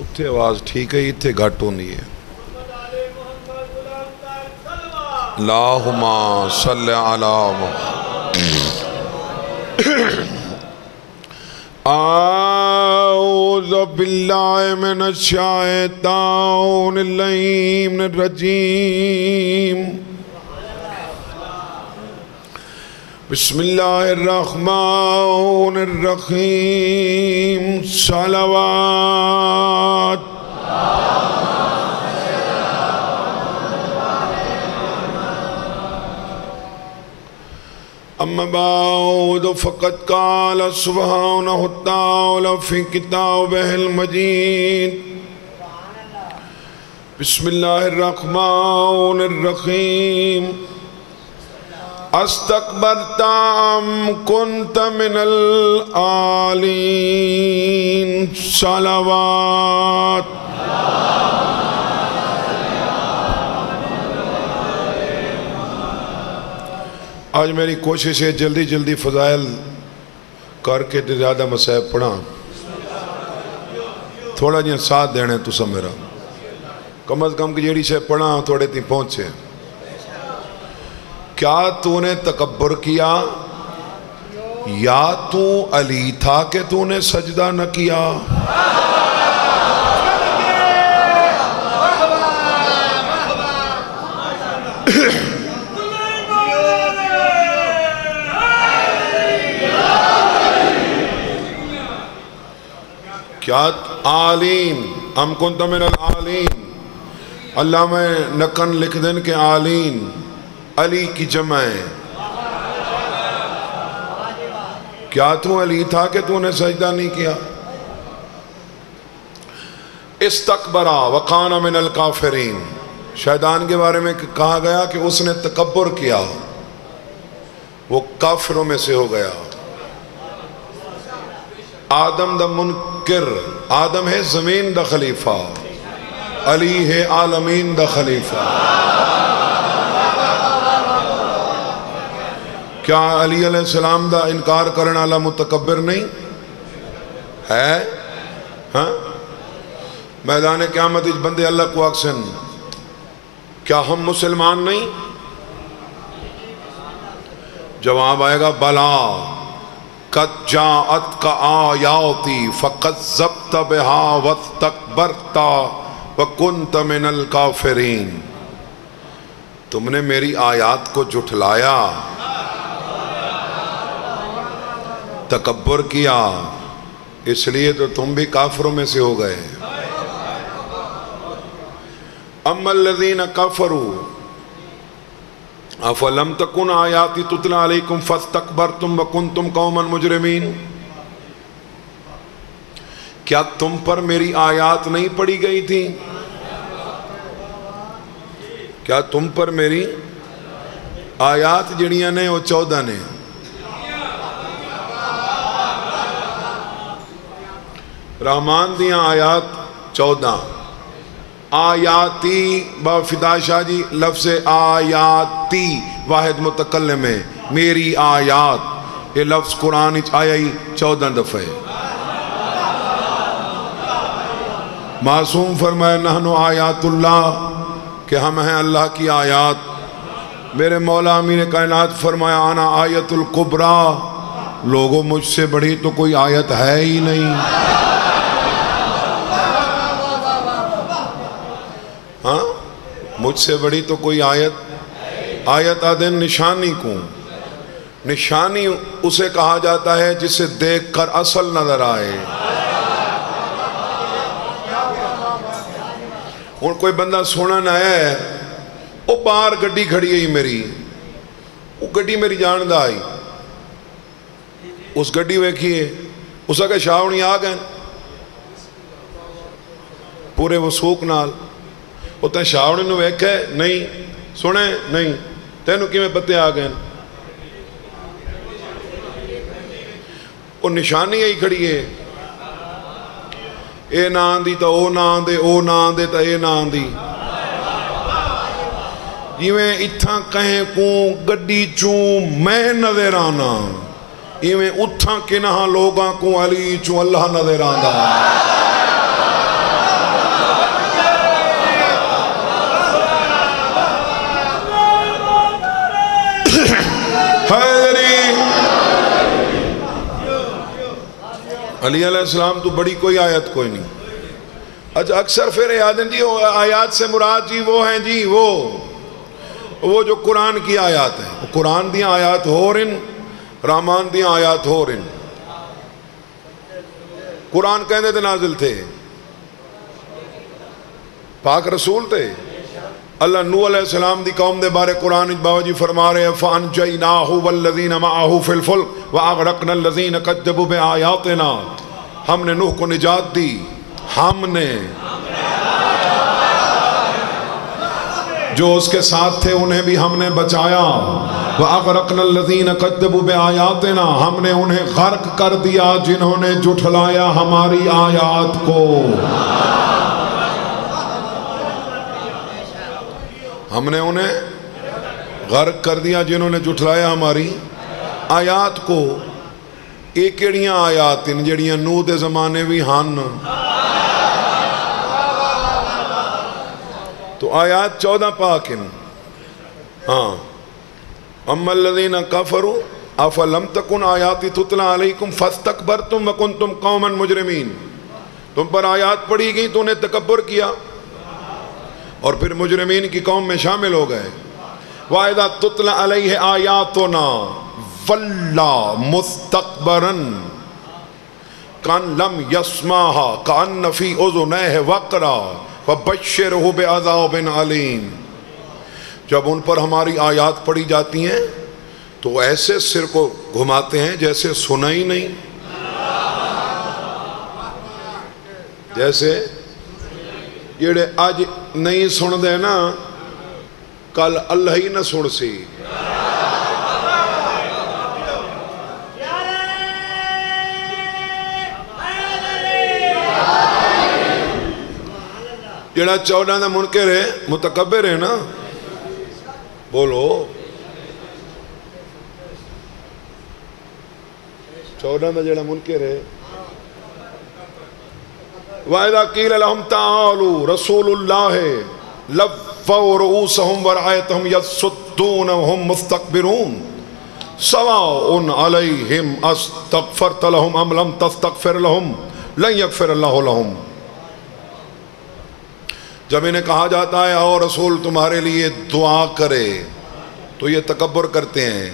اتھے آواز ٹھیک ہے اتھے گھٹ ہوندی ہے اللہم صلی علی اعوذ باللہ من الشیطان اللعین الرجیم بسم اللہ الرحمن الرحیم صلوات اما بعد فقد قال سبحانہ وتعالی فی کتابہ المجید بسم اللہ الرحمن الرحیم استکبرت ام کنت من العالین صلوات آج میری کوشش ہے جلدی جلدی فضائل کر کے زیادہ مسائب پڑھا تھوڑا جہاں ساتھ دینے تو سا میرا کم از کم کی جیڑی سے پڑھا تھوڑے تھی پہنچے کیا تو نے تکبر کیا یا تو علی تھا کہ تو نے سجدہ نہ کیا کیا عالین ام کنت من العالین اللہ میں نکن لکھ دن کے عالین علی کی جمع ہے کیا تو علی تھا کہ تو نے سجدہ نہیں کیا استکبرا وکان من الکافرین شیطان کے بارے میں کہا گیا کہ اس نے تکبر کیا وہ کافروں میں سے ہو گیا آدم دا منکر آدم ہے زمین دا خلیفہ علی ہے عالمین دا خلیفہ کیا علی علیہ السلام دا انکار کرنا اللہ متکبر نہیں ہے ہاں میدان قیامت اس بندے اللہ کو اکسن کیا ہم مسلمان نہیں جواب آئے گا بلا قد جاءتک آیاتی فکذبت بہا واستکبرت وکنت من الکافرین تم نے میری آیات کو جھٹلایا تکبر کیا اس لیے تو تم بھی کافروں میں سے ہو گئے اما الذین کفروا افلم تکن آیاتی تتلی علیکم فاستکبرتم وکنتم قوما مجرمین کیا تم پر میری آیات نہیں پڑھی گئی تھی کیا تم پر میری آیات جڑیاں نے وہ 14 نے رحمان دیاں آیات 14 آیاتی با فدا شاہ جی لفظ آیاتی واحد متکلم ہے میری آیات یہ لفظ قرآن آیا ہی 14 دفعہ ہے معصوم فرمائے نحن آیات اللہ کہ ہم ہیں اللہ کی آیات میرے مولا امیر کائنات فرمایا آنا آیت القبرا لوگوں مجھ سے بڑی تو کوئی آیت ہے ہی نہیں ہاں مجھ سے بڑی تو کوئی آیت آدھیں نشانی کو نشانی اسے کہا جاتا ہے جسے دیکھ کر اصل نظر آئے اور کوئی بندہ سونا نہ ہے وہ باہر گڈی کھڑی ہے میری وہ گڈی میری جان دا آئی اس گڈی ویکھیے اس کا شاونی آ گئے پورے وسوق نال وہ تے شاونی نو ویکھے نہیں سنے نہیں تینوں کی میں پتے آ گئے وہ نشانی ہی کھڑی ہے اے نہ آندی تا او نہ آندے او نہ آندے تا اے نہ آندی جی میں اتھاں کہیں کوں گڈی چوں میں نظر آنا یہ میں اتھاں کنہاں لوگاں کو علی چوں اللہ نظر آنا علی علیہ السلام تو بڑی کوئی آیت کوئی نہیں. اچھا اکثر پھر یاد ہیں جی آیات سے مراد جی وہ ہیں جی وہ جو قرآن کی آیات ہیں. قرآن دیاں آیات ہو رن، رامان دیاں آیات ہو رن. قرآن کہنے دے نازل تھے، پاک رسول تھے. اللہ نوح علیہ السلام دی قوم دے بارے قرآن بابا جی فرما رہے ہیں فَأَنْجَيْنَاهُ وَالَّذِينَ مَعَهُ فِي الْفُلْكِ وَأَغْرَقْنَا الَّذِينَ كَذَّبُوا بِآيَاتِنَا. ہم نے نوح کو نجات دی، ہم نے جو اس کے ساتھ تھے انہیں بھی ہم نے بچایا. وَأَغْرَقْنَا الَّذِينَ كَذَّبُوا بِآيَاتِنَا. ہم نے انہیں غرق کر دیا جنہوں نے جھٹلایا ہماری آیات کو. ہم نے انہیں غرق کر دیا جنہوں نے جھٹلایا ہماری آیات کو. ایک کیڑیاں آیات ان جڑیاں نوح دے زمانے بھی ہن. تو آیات 14 پاک ان. ہاں اما الذین کفروا افلم تکن آیاتی تتلی علیکم فاستکبرتم وکنتم قوما مجرمین. تم پر آیات پڑھی گئی تو انہیں تکبر کیا اور پھر مجرمین کی قوم میں شامل ہو گئے. وَإِذَا تُتْلَى عَلَيْهِ آيَاتُنَا وَلَّى مُسْتَكْبَرًا كَأَن لَّمْ يَسْمَعْهَا كَأَنَّ فِي أُذُنَيْهِ وَقْرًا فَبَشِّرْهُ بِعَذَابٍ عَلِيمٍ. جب ان پر ہماری آیات پڑھی جاتی ہیں تو ایسے سر کو گھماتے ہیں جیسے سنا ہی نہیں، جیسے جڑے آج نہیں سن دے نا کل اللہ ہی نہ سن سی. جڑا 14 دا منکر ہے متکبر ہے نا، بولو 14 دا جڑا منکر ہے. وَإِذَا قِيلَ لَهُمْ تَعَالُوا رَسُولُ اللَّهِ لَوَّوْا رُؤُوسَهُمْ وَرَأَيْتَهُمْ يَصُدُّونَ وَهُمْ مُسْتَكْبِرُونَ سَوَاءٌ عَلَيْهِمْ أَسْتَغْفَرْتَ لَهُمْ أَمْ لَمْ تَسْتَغْفِرْ لَهُمْ لَن يَغْفِرَ اللَّهُ لَهُمْ. جب انہیں کہا جاتا ہے او رسول تمہارے لیے دعا کرے تو یہ تکبر کرتے ہیں.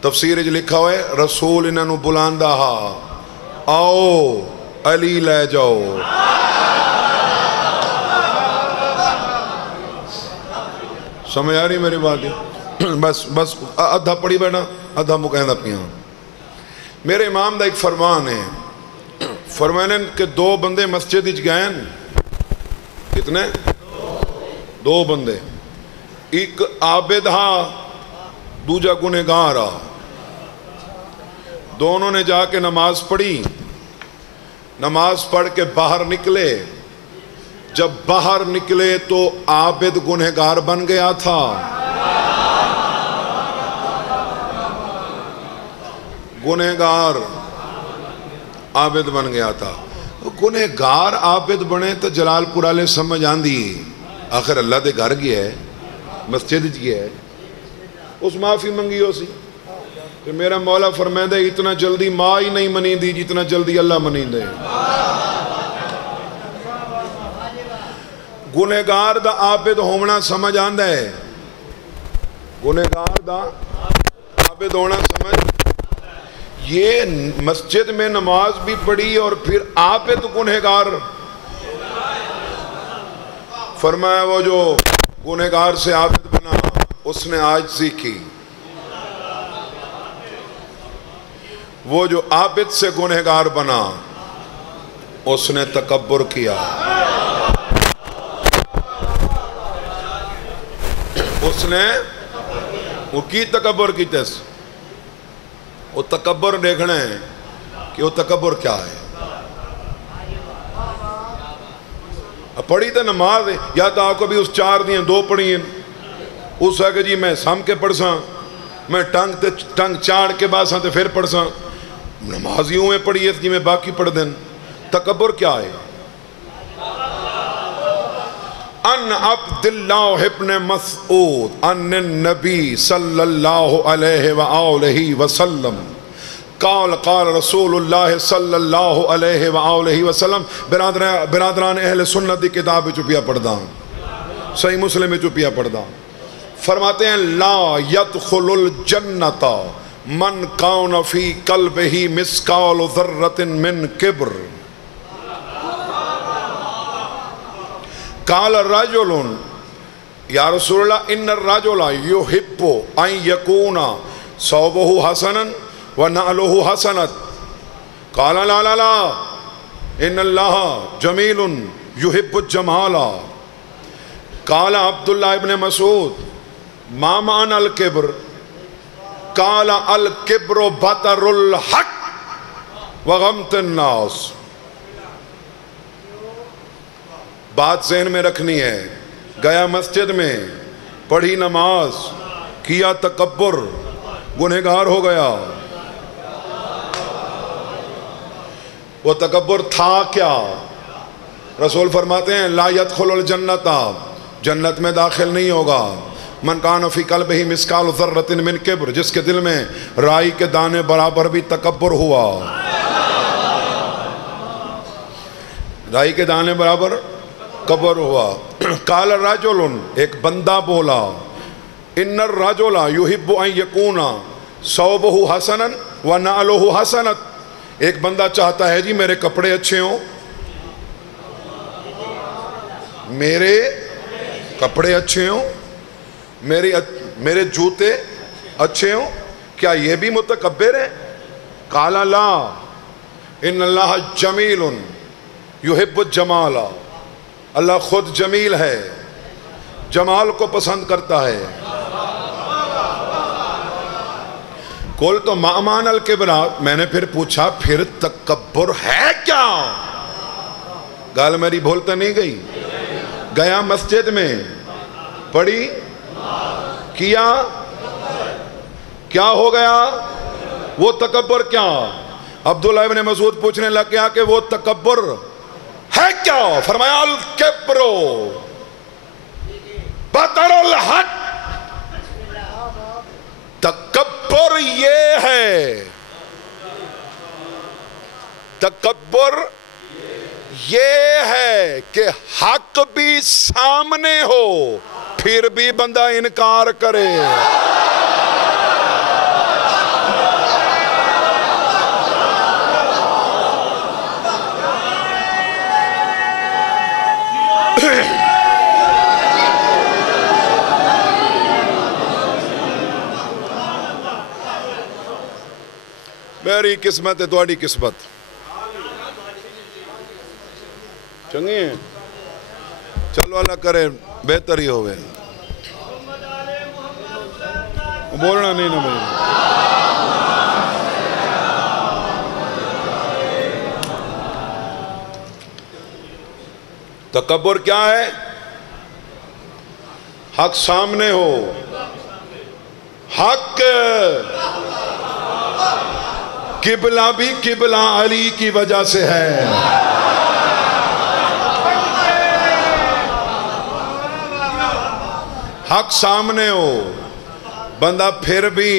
تفسیر لکھا ہوئے رسول انہوں نے بلاندا ہا آؤ علی لے جاؤ. سمجھ آ رہی میری بات؟ بس ادھا پڑھی بیٹھا ادھا مکہندہ پیاں. میرے امام دا ایک فرمان ہے، فرمانے کہ 2 بندے مسجد وچ گئے. کتنے؟ 2 بندے. ایک عابد ہا دوجا گنہگار ہا. دونوں نے جا کے نماز پڑھی. نماز پڑھ کے باہر نکلے. جب باہر نکلے تو عابد گنہگار بن گیا تھا. گنہگار عابد بن گیا تھا. گنہگار عابد بنے تو جلال پور والے سمجھ آندی آخر اللہ دے گھر گیا ہے، مسجد گیا ہے، اس معافی منگی ہو سی. کہ میرا مولا فرمائے اتنا جلدی ماں ہی نہیں منی دی جتنا جلدی اللہ منی دے. گنہگار دا عابد ہونا سمجھ آندا ہے. گنہگار دا عابد ہونا سمجھ. یہ مسجد میں نماز بھی پڑھی اور پھر عابد گنہگار. فرمایا وہ جو گنہگار سے عابد بنا اس نے آج سیکھی. وہ جو عابد سے گنہگار بنا اس نے تکبر کیا. اس نے وہ کی تکبر کی تیس. وہ تکبر دیکھنا ہے کہ وہ تکبر کیا ہے. پڑھی تو نماز ہے یا تو آپ کو بھی اس 4 دیں 2 پڑھی ہیں. اس ہے کہ جی میں سام کے پڑھ ساں، میں ٹنگ چاڑ کے باساں تے پھر پڑھ ساں. نماز یوں میں پڑھی ہے جی میں باقی پڑھ دیں. تکبر کیا ہے؟ ان عبداللہ ابن مسعود ان النبی صلی اللہ علیہ وآلہ وسلم قال رسول اللہ صلی اللہ علیہ وآلہ وسلم. برادران اہل سنت دی کتاب چپیا پڑھدا، صحیح مسلم چپیا پڑھدا. فرماتے ہیں لا يدخل الجنت من کان فی قلبہ مثقال ذرۃ من کبر. قال رجل یا رسول اللہ ان الرجل یحب ان یکون ثوبہ حسنا ونعلہ حسنت. قال لا لا لا ان اللہ جمیل یحب الجمال. قال عبداللہ ابن مسعود ما معنی الکبر؟ قال الکبر بطر الحق وغمط الناس. بات ذہن میں رکھنی ہے. گیا مسجد میں، پڑھی نماز، کیا تکبر، گنہگار ہو گیا. وہ تکبر تھا کیا؟ رسول فرماتے ہیں لا يدخل الجنت، جنت میں داخل نہیں ہوگا من کان فی قلبہ مثقال ذرۃ من کبر، جس کے دل میں رائی کے دانے برابر بھی تکبر ہوا. رائی کے دانے برابر کبر ہوا. قال رجل، ایک بندہ بولا ان الرجل یحب ان یکون ثوبہ حسنا ونعلہ حسنت. ایک بندہ چاہتا ہے جی میرے کپڑے اچھے ہوں، میرے کپڑے اچھے ہوں، میرے جوتے اچھے ہوں. کیا یہ بھی متکبر ہے؟ قال لا ان اللہ جمیل یحب الجمال. اللہ خود جمیل ہے، جمال کو پسند کرتا ہے. کل تو مامان الکبرا. میں نے پھر پوچھا پھر تکبر ہے کیا؟ گال میری بھولتا نہیں گئی. گیا مسجد میں، پڑھی، کیا، کیا ہو گیا؟ وہ تکبر کیا؟ عبداللہ ابن مسعود پوچھنے لگ گیا کہ وہ تکبر ہے کیا؟ فرمایا الکبر بطر الحق. تکبر یہ ہے، تکبر یہ ہے کہ حق بھی سامنے ہو پھر بھی بندہ انکار کرے. میری قسمت ہے تہاڈی قسمت چنگی ہے. چلو اللہ کرے بہتر ہی ہوئے. بولنا نہیں نا میرے. تکبر کیا ہے؟ حق سامنے ہو. حق قبلہ بھی قبلہ علی کی وجہ سے ہے. حق سامنے ہو، بندہ پھر بھی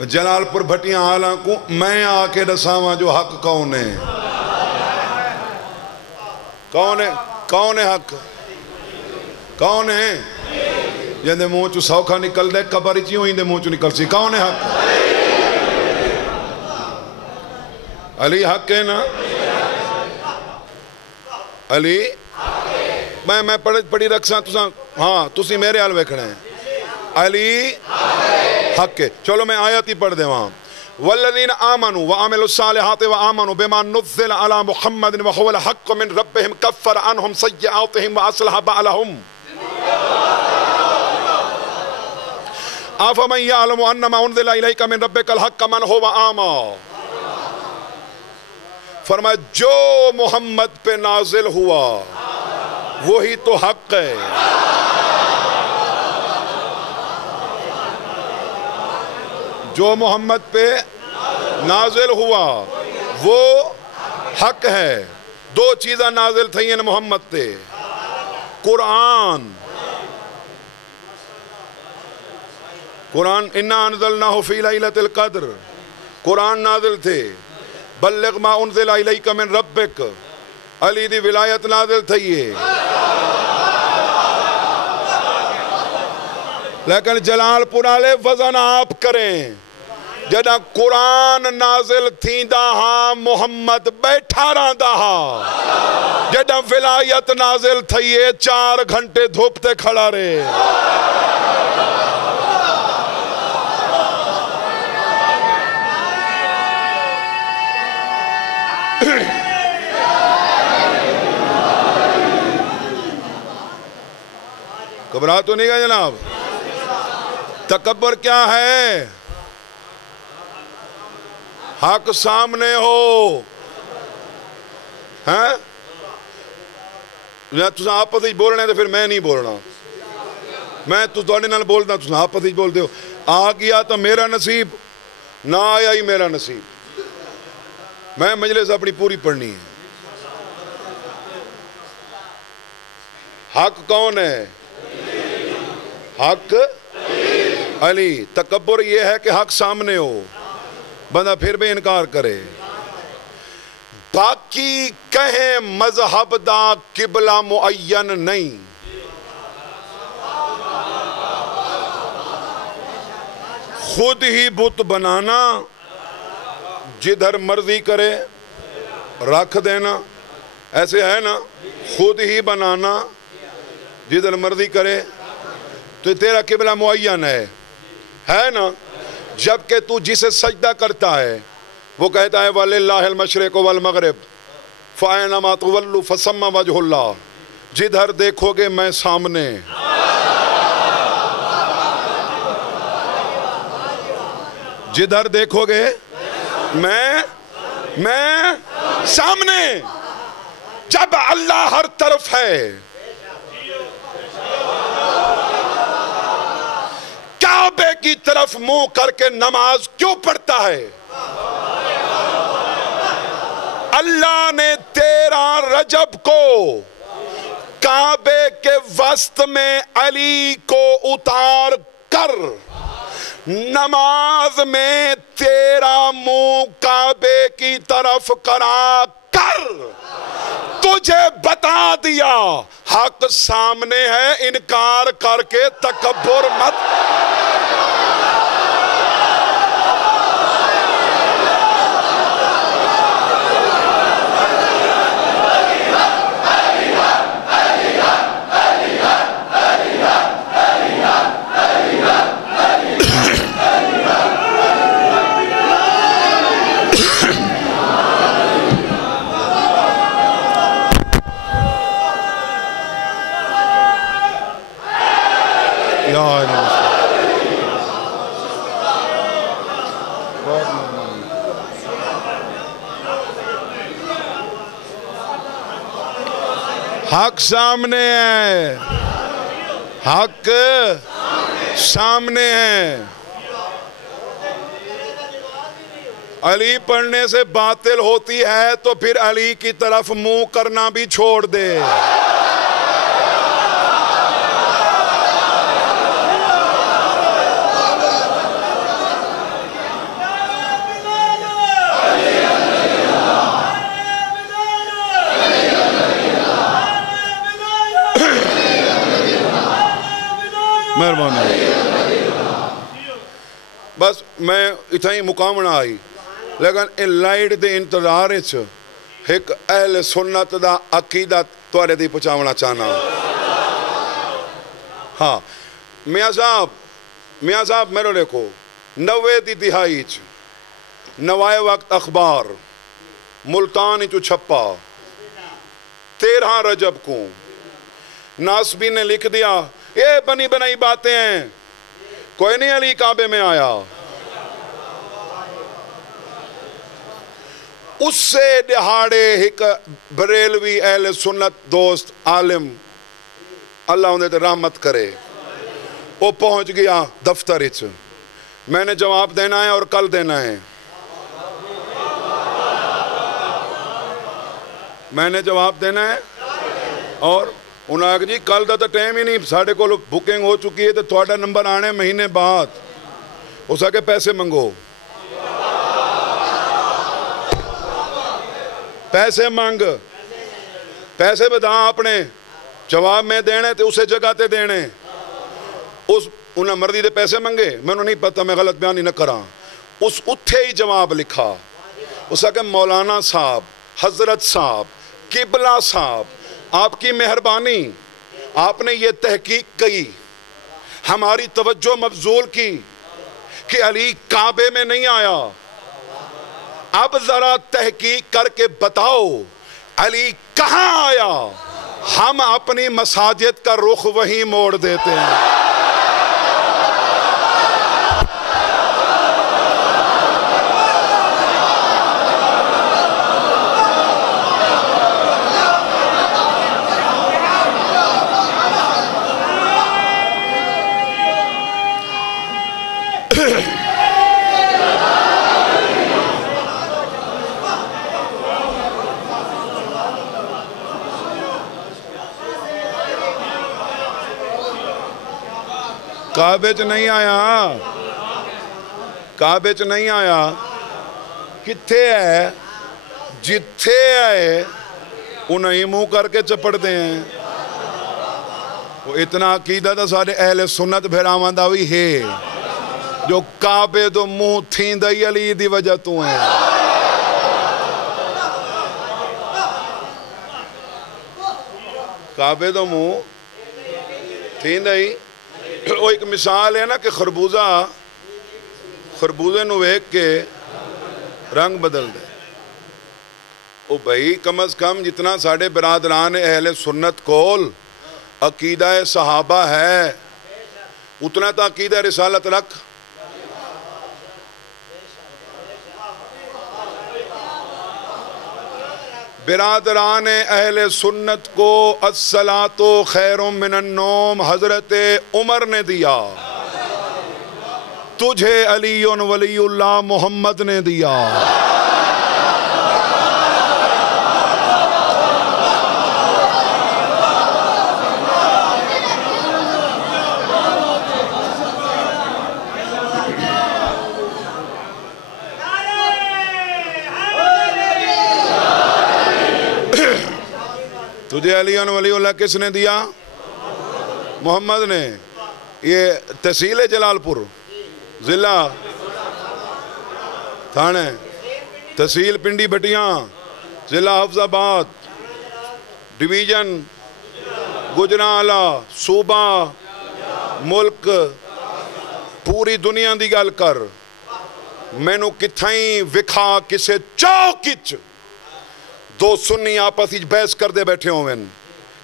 جلال پور بھٹیاں آلہ کو میں آ کے دساواں جو حق کون ہے. کون ہے؟ کون ہے حق؟ کون ہے؟ جندے منہ چو سوکھا نکل دے قبر چیوں ہی دے منہ چو نکل سی. کون ہے حق؟ علی حق ہے نا؟ علی میں پڑھی رکھساں تساں ہاں تسی میرے حال ویکھنا ہے. علی حق ہے. چلو میں آیت ہی پڑھ دے وہاں. والذین آمنوا وعملوا الصالحات وآمنوا بما نزل على محمد وهو الحق من ربهم كفر عنهم سیئاتهم واصلح بالهم. افمن يعلم انما انزل اليك من ربك الحق من هو اعمى. فرمایا جو محمد پہ نازل ہوا وہی تو حق ہے. جو محمد پہ نازل ہوا وہ حق ہے. دو چیزاں نازل تھیں ہیں محمد پہ. قرآن انا انزلناہ فی لیلۃ القدر. قرآن نازل تھے. بلغ ما انزل الیک من ربک، علی دی ولایت نازل تھی ہے. لیکن جلال پور والے وزن آپ کریں. جدہ قرآن نازل تھیندا ہاں محمد بیٹھا رہندا ہاں. جدہ ولایت نازل تھئیے 4 گھنٹے دھوپتے کھڑا رہے. گھبرا تو نہیں گا جناب؟ تکبر کیا ہے؟ حق سامنے ہو. ہیں تُساں آپس ہی بولنے تو پھر میں نہیں بولنا. میں تُساں نال بولنا، تُساں آپس ہی بول دیو. آ گیا تو میرا نصیب، نہ آیا ہی میرا نصیب. میں مجلس اپنی پوری پڑھنی ہے. حق کون ہے؟ حق علی. تکبر یہ ہے کہ حق سامنے ہو، بندہ پھر بھی انکار کرے. باقی کہیں مذہب دا قبلہ معین نہیں. خود ہی بت بنانا، جدھر مرضی کرے رکھ دینا. ایسے ہے نا، خود ہی بنانا جدھر مرضی کرے تو تیرا قبلہ معین ہے نا. جبکہ تو جسے سجدہ کرتا ہے وہ کہتا ہے وَلِلَّهِ الْمَشْرِقُ وَالْمَغْرِبُ فَأَيْنَمَا تُوَلُّوا فَثَمَّ وَجْهُ اللَّهِ. جدھر دیکھو گے میں سامنے. جدھر دیکھو گے میں سامنے. جب اللہ ہر طرف ہے کعبے کی طرف منہ کر کے نماز کیوں پڑھتا ہے؟ اللہ نے 13 رجب کو کعبے کے وسط میں علی کو اتار کر نماز میں تیرا منہ کعبے کی طرف کرا کر تجھے بتا دیا حق سامنے ہے. انکار کر کے تکبر مت. حق سامنے ہے. حق سامنے ہے. علی پڑھنے سے باطل ہوتی ہے تو پھر علی کی طرف منہ کرنا بھی چھوڑ دے. مہربانی. بس میں اتنا ہی مقامنا آئی. لیکن ان لائٹ دے انتظار ایک اہل سنت دا عقیدہ توڑے دی پچھاونا چاہنا. ہاں میاں صاحب میرے دیکھو 90 دی دہائی نوائے وقت اخبار ملتان چو چھپا 13 رجب کو ناسبی نے لکھ دیا یہ بنی بنائی باتیں ہیں، کوئی نہیں علی کعبے میں آیا. اس سے دہاڑے ایک بریلوی اہل سنت دوست عالم اللہ انہیں تے رحمت کرے وہ پہنچ گیا دفتر اچ. میں نے جواب دینا ہے اور کل دینا ہے. میں نے جواب دینا ہے اور انہوں نے کہا جی کل دا تو ٹائم ہی نہیں، ساڑھے کو بکنگ ہو چکی ہے تو تھوڑا نمبر آنے مہینے بعد. اس آگے پیسے منگو. پیسے مانگ، پیسے بتا اپنے جواب میں دینے تے اسے جگہ تے دینے. انہیں مرضی دے پیسے منگے، میں انہوں نہیں پتا، میں غلط بیانی نہ کراں. اس اتھے ہی جواب لکھا. اس کہ مولانا صاحب، حضرت صاحب، قبلہ صاحب، آپ کی مہربانی، آپ نے یہ تحقیق کی، ہماری توجہ مبذول کی کہ علی کعبے میں نہیں آیا. اب ذرا تحقیق کر کے بتاؤ علی کہاں آیا، ہم اپنی مساجد کا رخ وہیں موڑ دیتے ہیں. کعبے چ نہیں آیا، کعبے چ نہیں آیا. کتھے ہے؟ جتھے آئے انہیں منہ کر کے چپڑتے ہیں. وہ اتنا عقیدہ تھا سارے اہل سنت بھیراوان دا بھی ہے جو کعبے دو منہ تھین دائی علی دی وجہ تو ہیں. کعبے دو منہ تھین دائی. وہ ایک مثال ہے نا کہ خربوزے نو ایک کے رنگ بدل دے. او بھائی کم از کم جتنا ساڑھے برادران اہل سنت کول عقیدہ صحابہ ہے اتنا تا عقیدہ رسالت رکھ. برادران اہل سنت کو الصلاۃ خیر من النوم حضرت عمر نے دیا، تجھے علی ولی اللہ محمد نے دیا. تجھے علی ولی اللہ کس نے دیا؟ محمد نے. یہ تحصیل ہے جلال پور، ضلع تھانے، تحصیل پنڈی بٹیاں، ضلع حفظ آباد، ڈویژن گجرانوالہ، صوبہ ملک پوری دنیا دی گل کر. میں نو کتھائیں وکھا کسے چوکچ دو سنی آپس ہی بحث کر دے بیٹھے ہوئے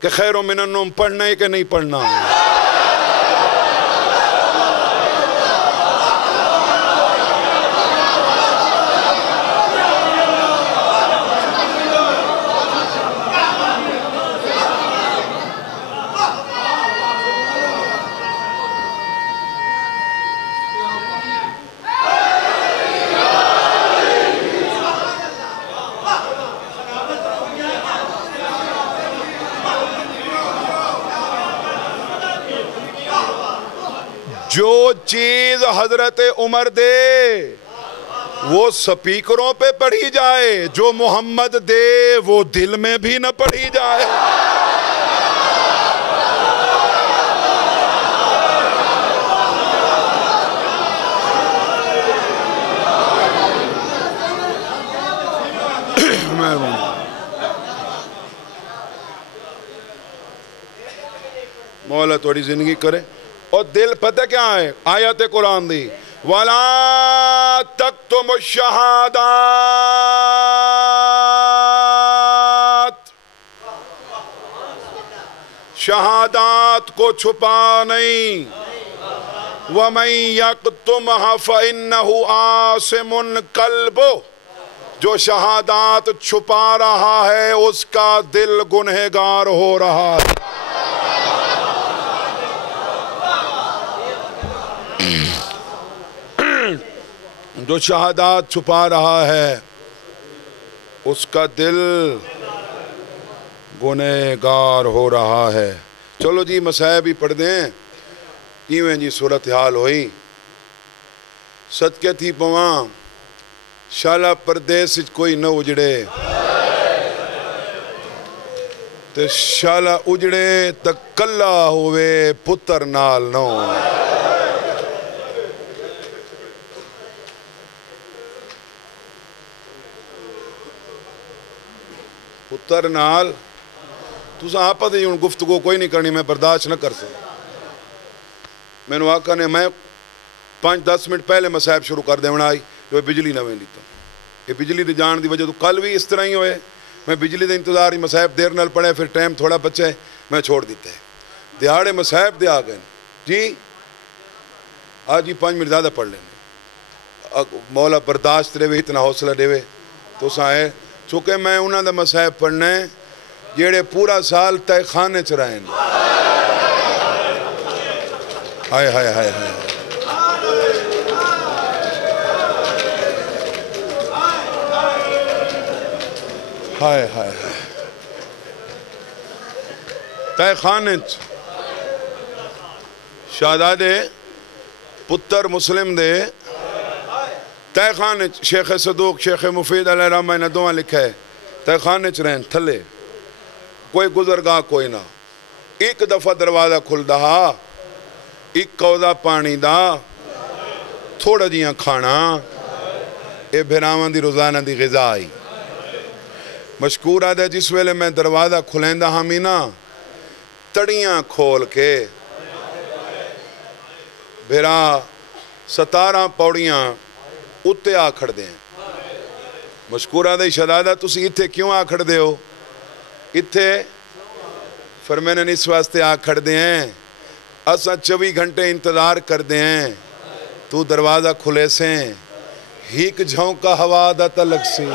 کہ خیر من النوم پڑھنا ہے کہ نہیں پڑھنا. جو چیز حضرت عمر دے وہ سپیکروں پہ پڑھی جائے، جو محمد دے وہ دل میں بھی نہ پڑھی جائے. مولا تھوڑی زندگی کرے. اور دل پتہ کیا ہے؟ آیت قرآن دی وَلَا تَكْتُمُ الشَّهَادَاتِ، شہادات کو چھپا نہیں. وَمَن يَكْتُمْهَا فَإِنَّهُ آثِمٌ قَلْبُهُ، جو شہادات چھپا رہا ہے اس کا دل گنہگار ہو رہا ہے. جو شہادات چھپا رہا ہے اس کا دل گنہگار ہو رہا ہے. چلو جی مسائب ہی پڑھ دیں. کیویں جی صورتحال ہوئی؟ صدقے تھی پواں شالا پردیس کوئی نہ اجڑے، تے شالا اجڑے تے کلا ہوئے پتر نال نو پتر نال تُسا آپا دے ان گفتگو کوئی نہیں کرنی میں برداشت نہ کر سکتا میں نے آقا نے میں 5-10 منٹ پہلے مسائب شروع کر دے آئی جو بجلی نہ وین لیتا یہ بجلی دے جان دی وجہ تو کل بھی اس طرح ہی ہوئے میں بجلی دے انتظار ہی مسائب دیر نال پڑھے پھر ٹائم تھوڑا بچے میں چھوڑ دیتے ہیں دیہاڑے مسائب دے آگئے جی آج ہی 5 منٹ زیادہ پڑھ لیں مولا برداشت دے اتنا حوصلہ دے تو سائے چونکہ میں انہوں نے مسائب پڑھنے جیڑے پورا سال تے خانے چرائیں ہائے ہائے ہائے ہائے ہائے ہائے ہائے تے خانے شہزادے پتر مسلم دے تے خانے شیخ صدوق شیخ مفید علیہ رحمہ نے دعا لکھا ہے تے خانے چرائیں تھلے کوئی گزرگاہ کوئی نہ ایک دفعہ دروازہ کھل دہا ایک کوزہ پانی دا تھوڑا جیاں کھانا اے بھراوان دی روزانہ دی غذائی مشکورہ دے جس ویلے میں دروازہ کھلیں دا ہمینا تڑیاں کھول کے بھرا 17 پوڑیاں اتے آکھڑ دیں مشکورہ دے شہزادہ تسی اتھے کیوں آکھڑ دے ہو اتھے فرمین اس واسطے آکھڑ دے ہیں اساں 24 گھنٹے انتظار کر دے ہیں تو دروازہ کھلے سے ہیک جھونکا ہوا دا تلک سی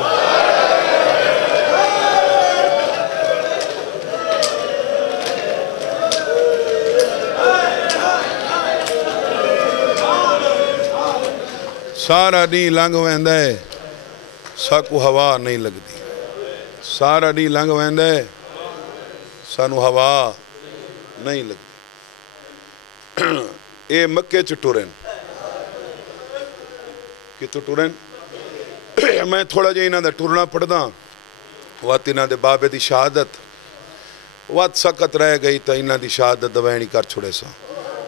سارا نہیں لنگ ویندہ ہے ساکو ہوا نہیں لگ دی سارا نہیں لنگ ویندہ ہے سانو ہوا نہیں لگ دی اے مکے چٹورن کہ تو ٹورن میں تھوڑا جے انہاں دا ٹورنا پڑھدا وات انہاں دے بابے دی شہادت وات سکت رہ گئی تا انہاں دی شہادت دوائنی کر چھوڑے سا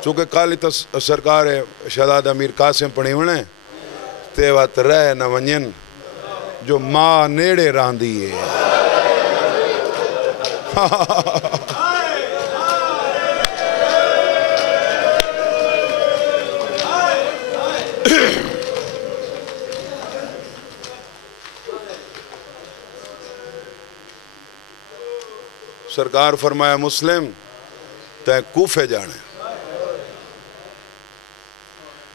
چونکہ کالی تا سرکار شہزاد امیر قاسم پڑھی ہونے تے وات رہ نہ ونین جو ماں نیڑے راندی ہے سرکار فرمایا مسلم تے کوفے جانے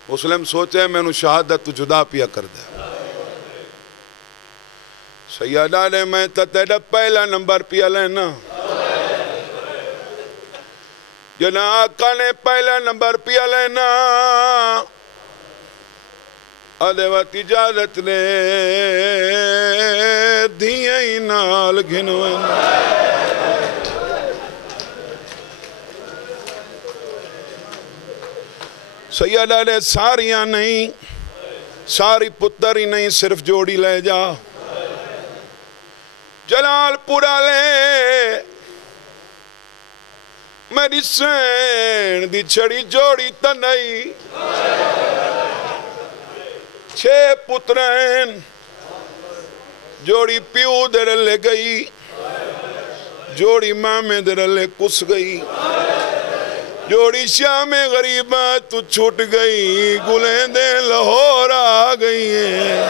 مسلم سوچے میں انہوں شہادت تو جدا پیا کر دے سیدہ نے میں تیڑا پہلا نمبر پیا لینا جنا آقا نے پہلا نمبر پیا لینا آدھے وقت اجازت نے دھیاں ہی نال گھنوینا سیدہ نے ساریاں نہیں ساری پتر ہی نہیں صرف جوڑی لے جا جلال پورا لے میری سین دی چھڑی جوڑی تنائی 6 پترین جوڑی پیو در لے گئی جوڑی مامے در لے کس گئی جوڑی شام غریبہ تو چھوٹ گئی گلیں دے لاہور آ گئی ہیں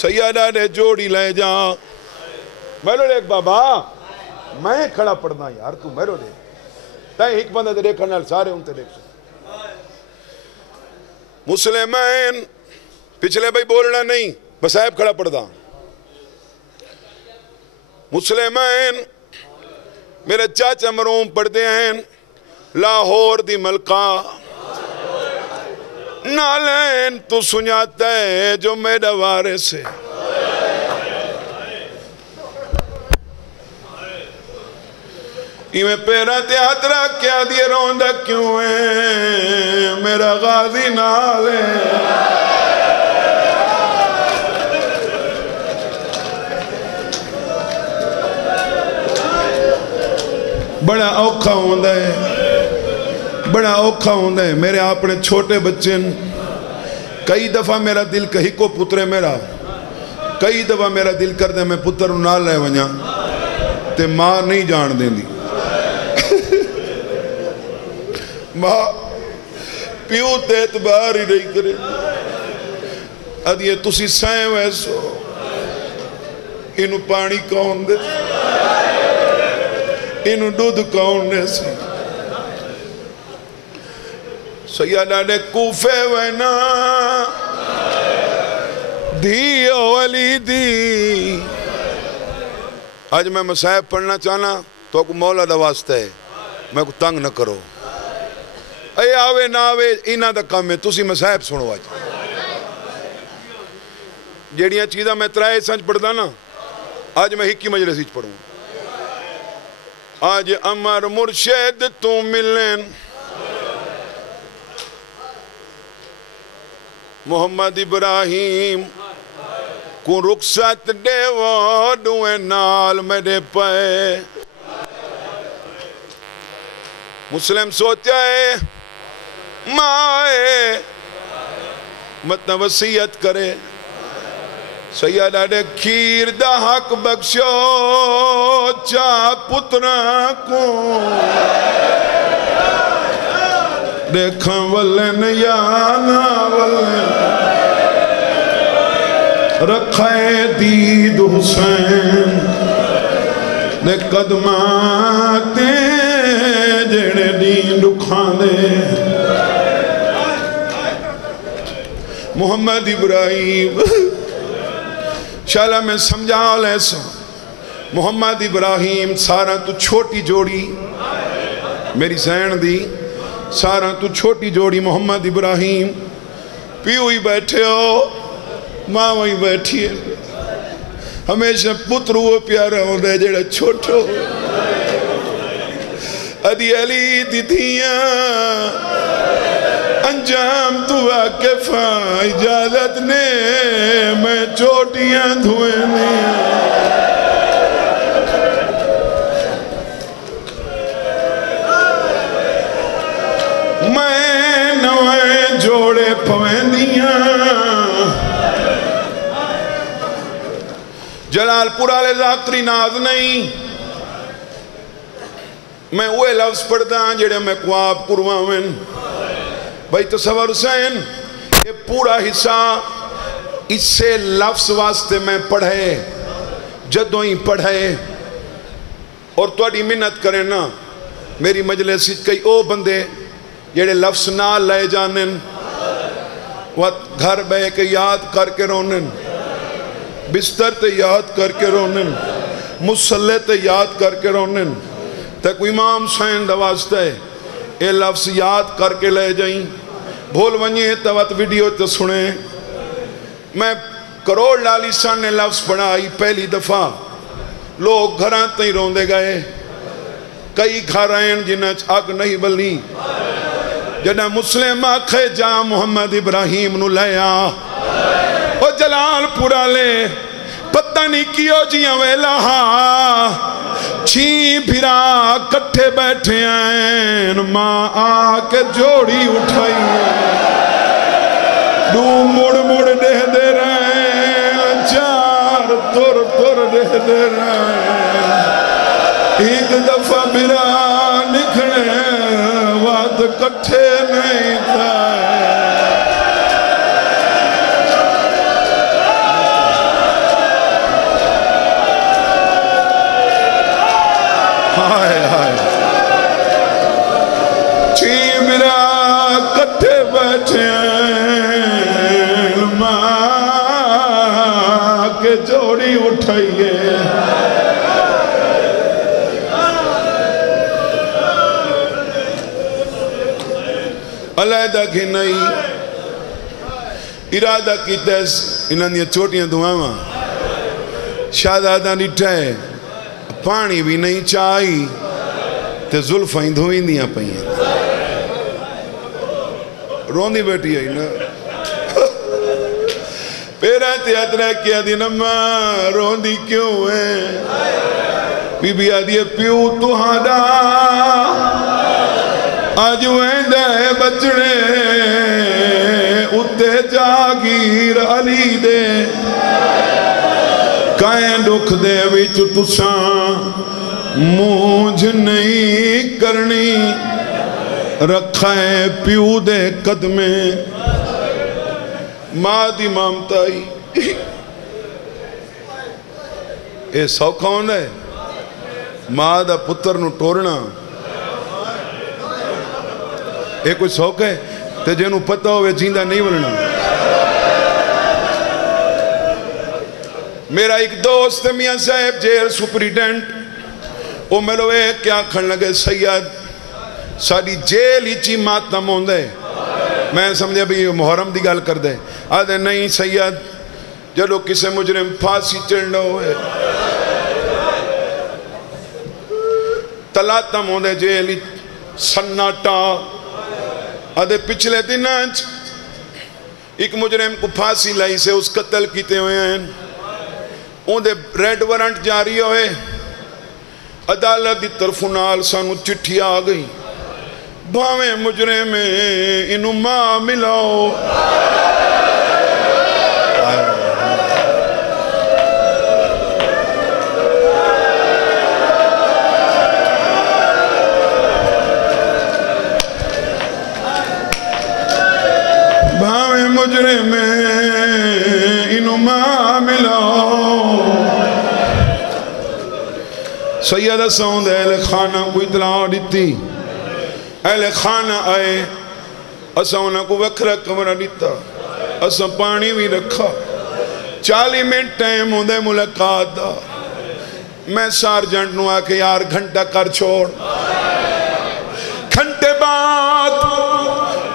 سیدہ نے جوڑی لے جا میرے لے ایک بابا میں کھڑا پڑھنا یار تو میرے لے تائیں ایک بندہ دے دیکھنے سارے ان تے دیکھ مسلمین پچھلے بھائی بولنا نہیں بس ایب کھڑا پڑھنا مسلمین میرے چاچا مروم پڑھتے ہیں لاہور دی ملکہ نالین تو سنیاتا ہے جو میرا وارث ہے میں پیرا تیاترہ کیا دیئے روندہ کیوں ہے میرا غازی نال ہے بڑا اوکھا ہوندہ ہے، بڑا اوکھا ہوندہ ہے. میرے اپنے چھوٹے بچے کئی دفعہ میرا دل کہیں کو پترے میرا کئی دفعہ میرا دل کر دے میں پتر نہ لے ونجا تے ماں نہیں جان دیں دی. ماں پیو تے اعتبار ہی نہیں کرے. ادھیے تسی سائیں ویسو انہوں پانی کون دے انہوں دودھ کون دے سی. سیدہ نے کوفے وینا دھیو علی دی. آج میں مسائب پڑھنا چاہنا تو کو مولا دا واسطہ ہے میں کو تنگ نہ کرو. اے آوے نہ آوے اینا دا کم ہے تسی مسائب سنو. آج جیڑیاں چیزاں میں ترائے سنج پڑھدا نا آج میں ہی مجلس ہی پڑھوں. آج امر مرشد تو ملن محمد ابراہیم کو رخصت دے وہ دوئے نال میرے پائے. مسلم سوچا ہے مائے مطلب وصیت کرے سیدہ دے کھیر دا حق بخشو چا پترہ کو دیکھاں ولن یا نا ولن رکھائے دید حسین دے قدماتے جڑے دین رکھان دے. محمد ابراہیم شالا میں سمجھا لے سو محمد ابراہیم سارا تو چھوٹی جوڑی میری سین دی سارا تو چھوٹی جوڑی محمد ابراہیم پیو ہی بیٹھے ہو ماں وہی بیٹھی ہے. ہمیشہ پتر وہ پیارا ہوں دے جڑا چھوٹو ادھی علی دی دھیاں انجام تو واقفہ اجازت نے میں چوٹیاں دھوئے نہیں. میں نوائے جوڑے پویندیاں جلال پورا لے ذاکری ناز نہیں. میں وہ لفظ پڑھتا ہوں جڑے میں کواب قرواوین بھائی تصور حسین یہ پورا حصہ اس سے لفظ واسطے میں پڑھے جدوں ہی پڑھے اور توڑی منت کریں نا میری مجلس کئی او بندے جڑے لفظ نہ لے جانن وقت گھر بے کے یاد کر کے رونن بستر تے یاد کر کے رونن مسلح تے یاد کر کے رونن تک امام حسین دا واسطہ ہے اے لفظ یاد کر کے لے جائیں بھول ونیے توت ویڈیو تے سنیں. میں کروڑ لالیسان نے لفظ پڑھائی پہلی دفعہ لوگ گھران تے ہی روندے گئے کئی گھر آئین جنہیں اگ نہیں بلنی جنہیں مسلم آکھے جا محمد ابراہیم نو لیا او جلال پورا لے پتہ نہیں کیوں جیاں ویلا چھین بھرا کٹھے بیٹھے ہیں ماں آکے جوڑی اٹھائی دو مڑ مڑ دے دے رہے چار تر تر دے دے رہے ایک دفعہ بھرا نکھنے وعد کٹھے نہیں تھا. جوڑی اٹھائیے علیحدہ کی نہیں ارادہ کی تیس انہوں نے چھوٹیاں دعاواں شہزادہ نٹھائے پانی بھی نہیں چاہی تے زلفیں دھوئیں دیاں پہیاں روندی بیٹھی آئی نا پیرہ تیاترہ کیا دی نمہ روندی کیوں ہے بی بی آدھی پیو تہاڈا آج ویندے بچڑے اتے جاگیر علی دے کائیں دکھ دے وچ تساں مونجھ نہیں کرنی رکھائیں پیو دے قدمے ماں دی مامتائی اے سوکھا ہوندہ ہے ماں دا پتر نو ٹورنا اے کوئی سوکھا ہے تے جنہوں پتہ ہوئے جیندہ نہیں ولنا میرا ایک دوست میاں صاحب جیل سپریڈنٹ وہ ملوے کیا کھڑ لگے سید ساڑی جیل ہی چی ماتم ہوندے میں سمجھے بھی محرم دی گال کر دے آدھے نہیں سید جدو کسے مجرم پھانسی چڑھنا ہوئے تلاتم ہوندے جیل ہی سناٹا آدھے پچھلے دن آنچ ایک مجرم کو پھانسی لائی سے اس قتل کیتے ہوئے ہیں اون دے ریڈ وارنٹ جاری ہوئے عدالت دی طرف نال سانو چٹھی آ گئی بھاویں مجرم انہوں ماں ملاؤ بھاویں مجرم انہوں ماں ملاؤ سیدہ سوند اہل خانہ کو اطلاع دیتی اہل خانہ آئے اسا انہاں کو وکھرا کمرہ دیتا اسا پانی بھی رکھا 40 منٹ ٹائم ہوندے ملاقات دا میں سارجنٹ نو آکے یار گھنٹہ کر چھوڑ گھنٹے بعد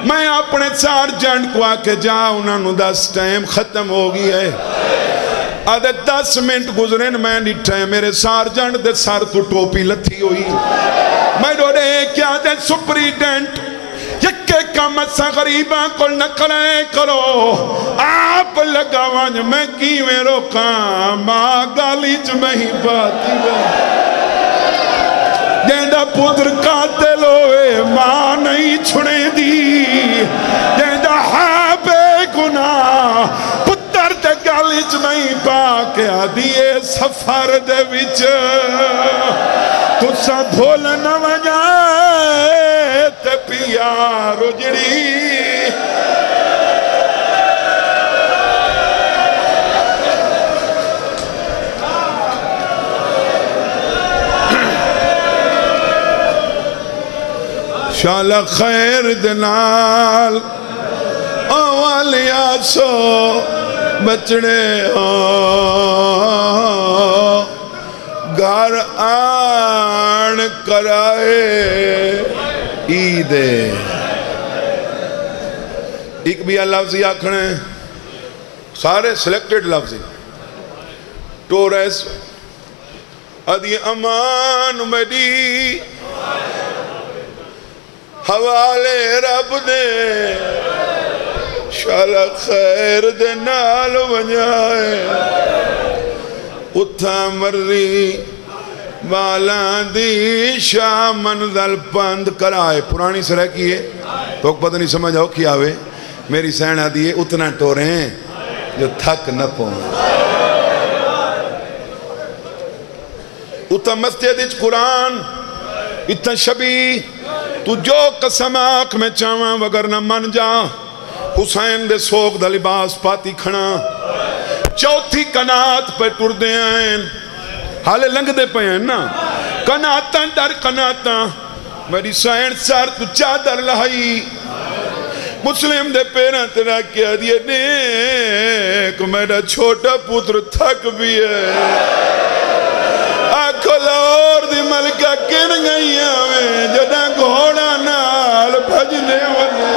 میں اپنے سارجنٹ کو آکے جا انہاں نو 10 ٹائم ختم ہو گئی ہے آدھے 10 منٹ گزرین میں نٹھے میرے سارجنٹ دے سار تو ٹوپی لتھی ہوئی میں ڈوڑے کیا دے سپریڈنٹ یکے کام اسا غریباں کو نکلیں کرو آپ لگا وانج میں کیویں روکاں ماں گالی چ میں ہی باتی وے جیندہ پودر قاتل ہوئے ماں نہیں چھڑے دی جیندہ ہاں بے گناہ گالیچ نہیں پاکے آدھیے سفر دے وچ تُسا دھول نہ وجائے تے پیا رجڑی شالا خیر دنال اولیا سو بچڑے گھر آن کرائے عیدے ایک بھی لفظی آکھنے سارے سلیکٹڈ لفظی ٹورس ادھی امان مڈی حوالے رب دے شالا خیر دے نال ونجائے اتھا مرری بالان دی شاہ منزل پند کرائے پرانی سرح کیے تو پتہ نہیں سمجھ آؤ کیا ہوئے میری سینہ دیئے اتنا ٹورے ہیں جو تھک نہ پہنچ اتھا مسجد اچ قرآن اتنا شبی تو جو قسم آنکھ میں چاہاں وگر نہ من جا حسین دے سوک دا لباس پاتی کھنا چوتھی کنات پہ ٹر دے آئیں حالے لنگ دے پہ ہیں نا کناتاں در کناتاں میری سائن سار تو چادر لہائی مسلم دے پیران تیرا کیا دیئے نیک میرا چھوٹا پتر تھک بھی ہے آنکھو لور دی ملکہ کن گئی آویں جدہ گھوڑا نال بھجنے والے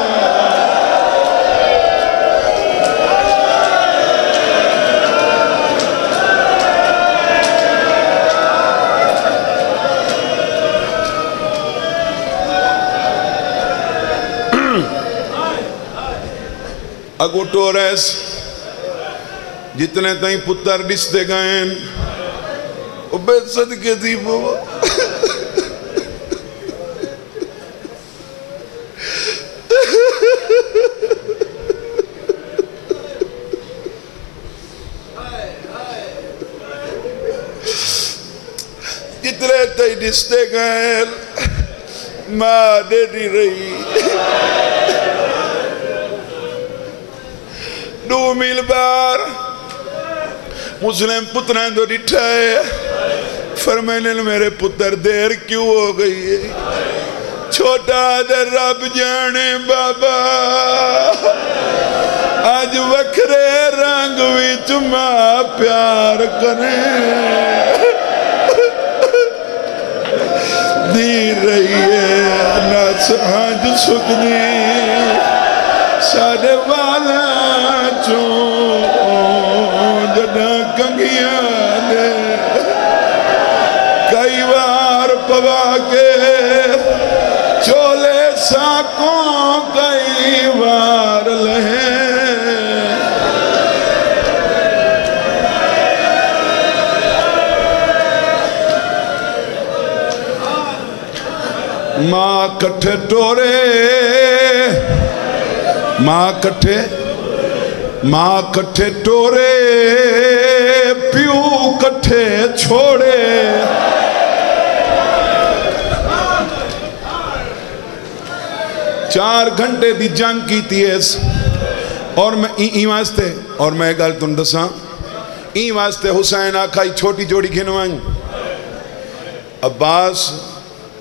اگو ٹورس جتنے تائیں پتر ڈس دے گئیں بے صدقے تھی بابا جتنے تے رشتے گئے ماں دے دی رہی 2 میل بار مسلم پتران دو ڈٹھا ہے فرمائنے میرے پتر دیر کیوں ہو گئی ہے چھوٹا در رب جانے بابا آج وکھرے رنگ وچ ماں پیار کریں دی رہی ہے نہ سانج سکھنی سارے والا چون جنا کنگیاں نے کئی بار پوا کے چولے ساکوں کئی بار لہیں ماں کٹھے ٹورے ماں کٹھے ٹورے پیو کٹھے چھوڑے 4 گھنٹے دی جنگ کی تھی ایس اور میں این واسطے اور میں گل تن دساں این واسطے حسین آکھائی چھوٹی جوڑی گھنوائیں عباس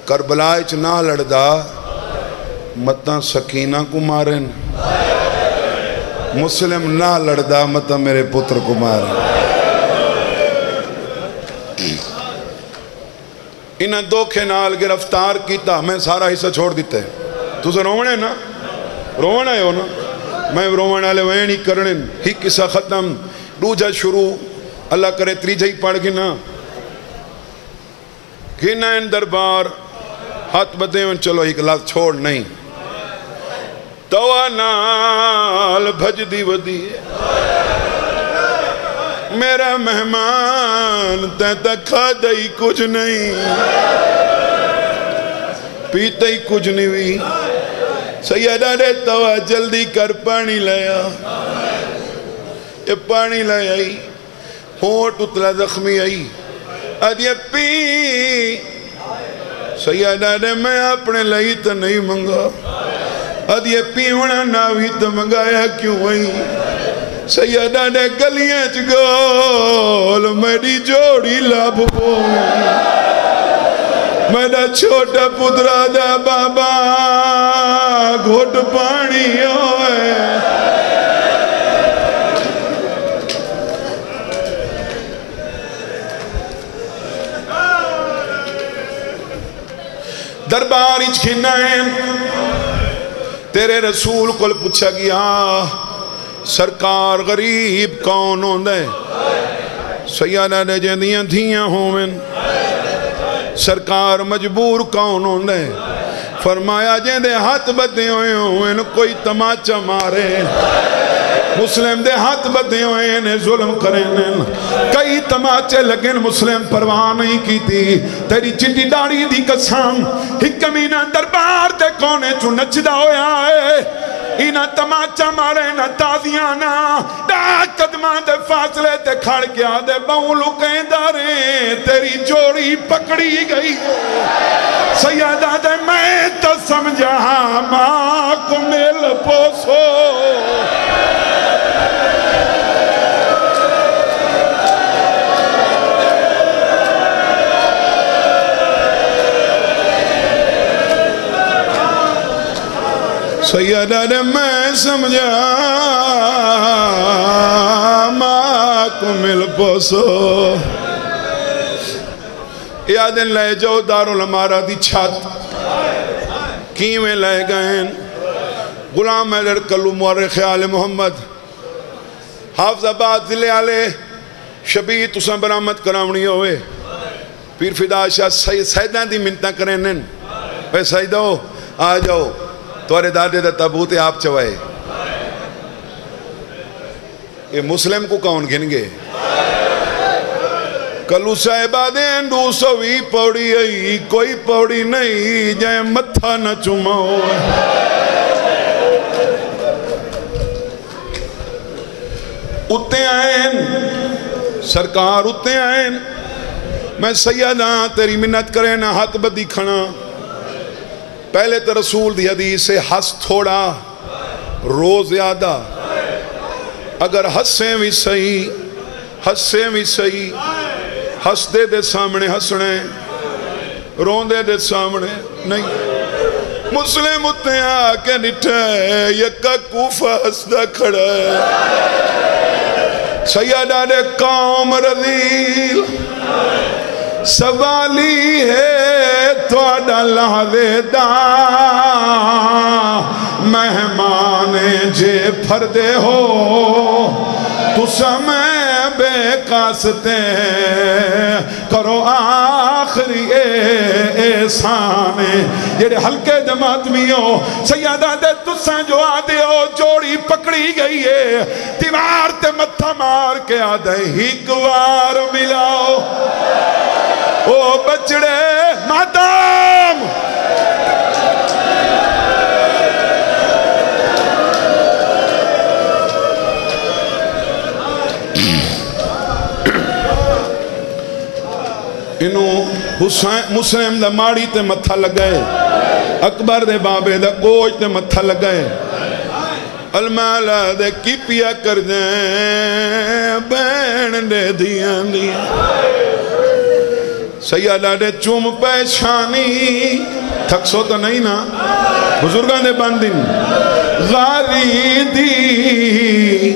کربلائے چ نہ لڑدا متاں سکینہ کو مارن مسلم نہ لڑدا متاں میرے پتر کو مارن انہاں دھوکھے نال گرفتار کیتا میں سارا حصہ چھوڑ دیتے تُسے رونے نا رونے ہو نا میں رونے والے وین ہی کرنے ہی قصہ ختم دوجہ شروع اللہ کرے تریجہ ہی پڑھ گنا گنا ان دربار ہاتھ بدے ان چلو ایک لفظ چھوڑ نہیں توا نال بھج دی ودی میرا مہمان تے کھا دئی کچھ نہیں پیتا ہی کچھ نہیں ہوئی سیدہ نے توا جلدی کر پانی لیا یہ پانی لیا ہی ہونٹ اتلا زخمی آئی آدھیا پی سیدہ نے میں اپنے لئی تو نہیں منگا آدھیا پیونا ناوی تو منگایا کیوں ہوئی سیدہ نے گلیاں چگول میری جوڑی لاب بوئی میرا چھوٹا پترا دا بابا گھوٹ پانی ہوئے دربار اچ کھنائیں تیرے رسول کو پوچھا گیا سرکار غریب کون ہوندے سیدہ نے جندیاں دھیاں ہومن سرکار مجبور کون ہوندے فرمایا جندے ہاتھ بدے ہوئے ہوئے کوئی تماچا مارے مسلم دے ہاتھ بدے ہوئے نے ظلم کریں کئی تماچے لگن مسلم پرواہ نہیں کی تھی تیری چٹی داڑی دی قسم حکمینہ دربار دے کونے چو نچدہ ہویا ہے اینا تماچا مارے نا تازیانا دا قدمان دے فاصلے تے کھڑ گیا دے بہولو کہیں دارے تیری جوڑی پکڑی گئی سیدہ دے میں تو سمجھا ماں کو مل پوسو سیدہ نے میں سمجھا ماں کو مل پوسو یادن لے جو دارالعمارہ دی چھت کیویں لے گئیں غلام حیدر کلو مورخ آل محمد حافظ آباد ضلع آلے شبیہ تساں برآمد کرامنی ہوئے پیر فدا شاہ سیدہ دی منتہ کریں اے سیدہ آ جاؤ توارے دادے دا تابوت آپ چوائے یہ مسلم کو کون گھن گے کلو صاحبہ دیں 220 پوڑی آئی کوئی پوڑی نہیں جائے متھا نہ چماؤ اتے آئین سرکار اتے آئین میں سیدہ تیری منت کرے نہ ہاتھ بدی کھنا پہلے تو رسول دی حدیث سے ہس تھوڑا رو زیادہ اگر ہسیں بھی صحیح ہسیں بھی صحیح ہس دے سامنے ہسنے رون دے سامنے نہیں مسلم اتے آکے نٹھے یکا کوفہ ہسدہ کھڑا ہے سیدہ دے قوم رضیل سوالی ہے توڑا لحظے دا مہمان جے پھردے ہو تو سمیں بے قاستے کرو آخری احسان جیڑے ہلکے جماعت میوں سیدہ دے تساں جو آدھے ہو جوڑی پکڑی گئی ہے دیوار تے متھا مار کے آدھے ہکوار ملاؤ او بچڑے مادام انہوں مسلم دا ماڑی تے متھا لگائے اکبر دے بابے دا گوش تے متھا لگائے المالا دے کی پیا کر دیں بین دے دیاں دیاں سیدہ دے چوم پیشانی تھک سو تو نہیں نا بزرگاں دے باندن غاری دی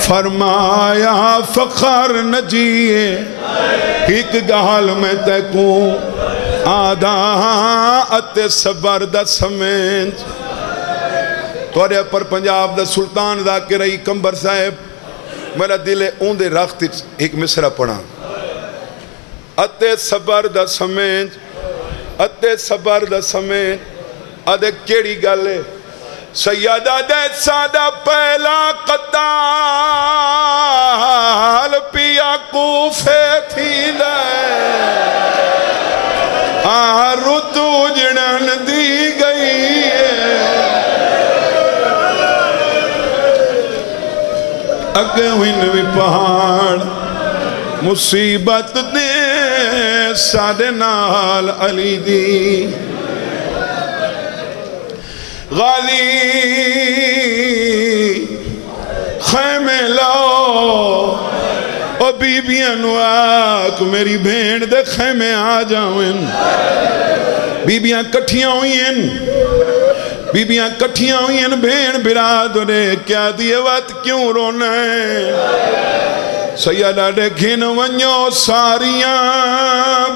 فرمایا فخر نجیے ایک گال میں تکوں آدھا اتے صبر دا سمینج توڑے پر پنجاب دا سلطان دا کے رہی کمبر صاحب میرا دل اوندے رخت ایک مصرہ پڑھا اتے صبر دا سمینج اتے صبر دا سمینج ادھے کیڑی گالے سیدہ دے سادہ پہلا قتال پیا کوفے تھی لے آرتو جنن دی گئی اگے ہوئن بھی پہاڑ مصیبت دے سادے نال علی دی غالی خیمے لاؤ او بی بیاں نواک میری بھین دے خیمے آ جاؤں بی بیاں کٹھیاں ہوئیں بی بیاں کٹھیاں ہوئیں بھین برادرے کیا دیئے وقت کیوں رونا ہے سیدہ دے گھن ونیو ساریاں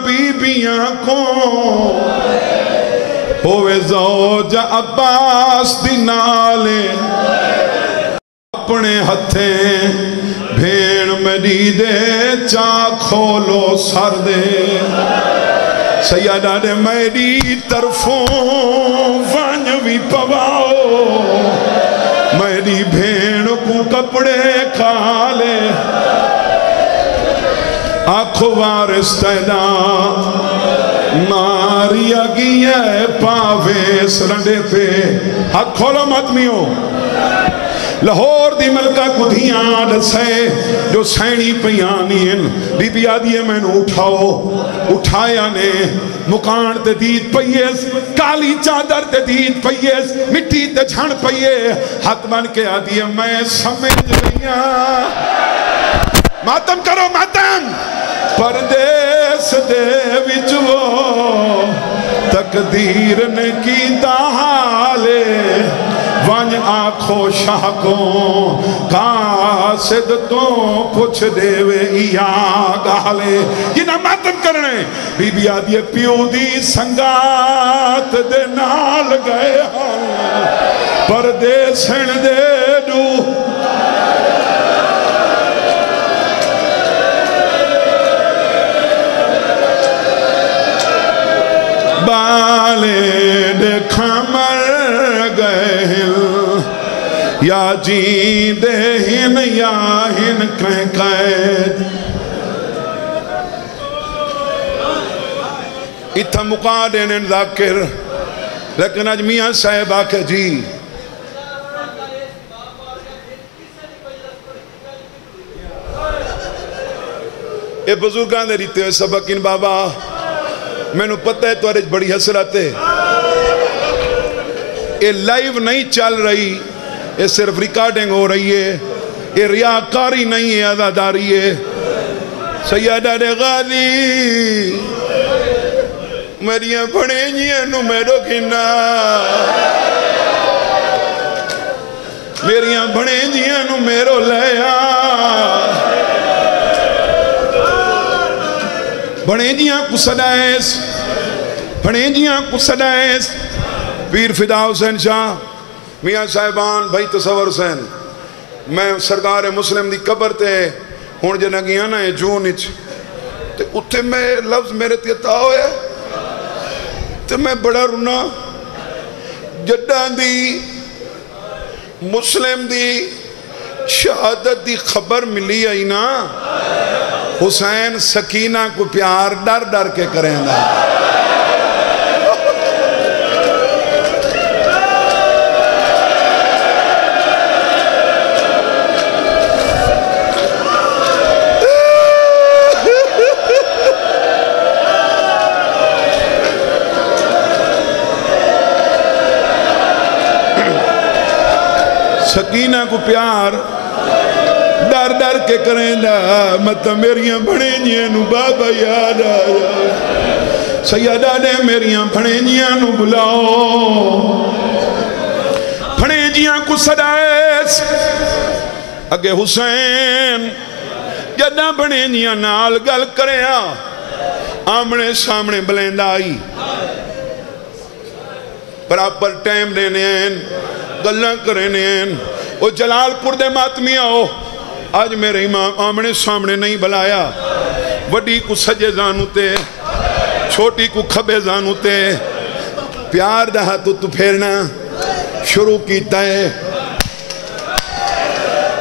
بی بیاں کو ہوئے زوج عباس دی نالے اپنے ہتھیں بھین مڈی دے چاک کھولو سر دے سیدہ دے میری طرفوں ونوی پواؤ میری بھین کو کپڑے کھالے آنکھوں وارس تیدا ماریا گیا پاوے سرنڈے پہ ہاتھ کھولو مدمیوں لاہور دی ملکہ کو دھیان دسے جو سینی پیانی ان بی بی آدھیے میں نے اٹھایا نے مکان تے دید پئیس کالی چادر تے دید پئیس مٹی تے جھن پئیے ہاتھ بن کے آدھیے میں سمجھ رہیا ماتم کرو ماتم پردیس دے وچو تقدیر نے کی حالے ون آنکھو شاہ کو قاصد تو پوچھ دے وے یا گالے یہ نہ ماتم کرنے بی بی آدھیے پیو دی سنگات دے نال گئے پردیسن دے دو بالے دیکھا مر گئے یا جی دے ہن یا ہن کہیں قید اتھا مقا دینے ذاکر لیکن آج میاں صاحب آکے جی اے بزرگاں دے ریتے ہوئے سبق ان بابا میں نو پتہ ہے تو آرج بڑی حسرت ہے اے لائیو نہیں چل رہی اے صرف ریکارڈنگ ہو رہی ہے اے ریاکاری نہیں ہے عزاداری ہے سیدہ دے غازی میریاں بڑے جیاں نو میرو کھنا میریاں بڑے جیاں نو میرو لیا بڑے جیاں کو صدائیس بڑے جیاں کو صدائیس پیر فدا حسین شاہ میاں صاحبان بھائی تصور حسین میں سرکار مسلم دی قبر تے ہون جنہ گیا نا جون اچ تے اتھے میں لفظ میرے تیتا ہوئے تے میں بڑا رونا جدہ دی مسلم دی شہادت دی خبر ملی آئی نا حسین سکینہ کو پیار ڈر ڈر کے کریں گا سکینہ کو پیار ڈر ڈر کے کریں دا مطلب میریاں بھڑینیاں نو بابا یاد آیا سیدہ نے میریاں بھڑینیاں نو بلاؤ بھڑینیاں کو صدائیس اگے حسین جدہ بھڑینیاں نال گل کریں آمنے سامنے بلیند آئی پراپر ٹائم دینے ہیں گلہ کرنے ہیں وہ جلال پور دے ماتمی آؤ آج میرے امام آمنے سامنے نہیں بلایا وڈی کو سجے زانو تے چھوٹی کو کھبے زانو تے پیار دہا تو پھیرنا شروع کیتا ہے